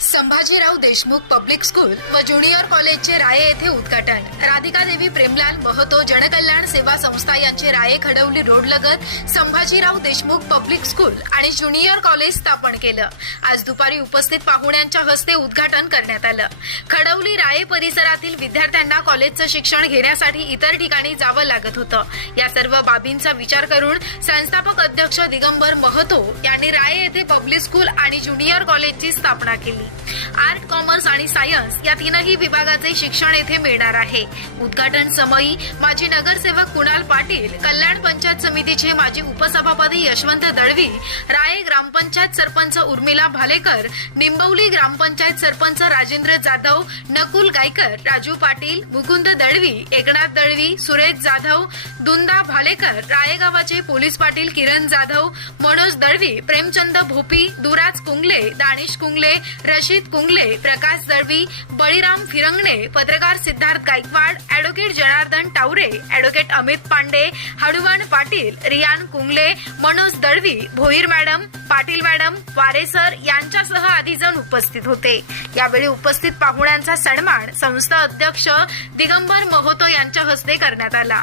Sambhajirao Deshmukh public school व junior कॉलेजचे राये येथे उद्घाटन. राधिका देवी प्रेमलाल महतो जनकल्याण सेवा संस्था यांचे राये खडवली रोड लगत संभाजीराव देशमुख पब्लिक स्कूल आणि ज्युनियर कॉलेज स्थापन केलं. आज दुपारी उपस्थित पाहुण्यांच्या हस्ते उद्घाटन करण्यात आलं. खडवली राये परिसरातील विद्यार्थ्यांना कॉलेजचं शिक्षण घेण्यासाठी इतर ठिकाणी जावं लागत होतं. या सर्व बाबींचा विचार करून संस्थापक अध्यक्ष दिगंबर महतो यांनी राये येथे पब्लिक स्कूल आणि ज्युनियर कॉलेजची स्थापना केली. आर्ट कॉमर्स आणि सायन्स या तीनही विभागाचे शिक्षण येथे मिळणार आहे. उद्घाटन समयी माजी नगरसेवक कुणाल पाटील कल्याण पंचायत समितीचे माजी उपसभापती यशवंत दळवी राये ग्रामपंचायत सरपंच उर्मिला भालेकर निंबवली ग्रामपंचायत सरपंच राजेंद्र जाधव नकुल गायकर राजू पाटील मुकुंद दळवी एकनाथ दळवी सुरेश जाधव दुंदा भालेकर रायेगावाचे पोलीस पाटील किरण जाधव मनोज दळवी प्रेमचंद भोपी दुराज कुंगले दानिश कुंगले रशीद कुंगले प्रकाश दळवी बळीराम फिरंगणे पत्रकार Siddharth Gaikwad advocate Janardan Taware advocate Amit Pande Haduvan Patil Riyan Kungle Manoj Dalvi Bhoir madam Patil madam Waresar यांच्यासह आधी जण उपस्थित होते. यावेळी उपस्थित पाहुण्यांचा सन्मान संस्था अध्यक्ष दिगंबर महोतो यांच्या हस्ते करण्यात आला.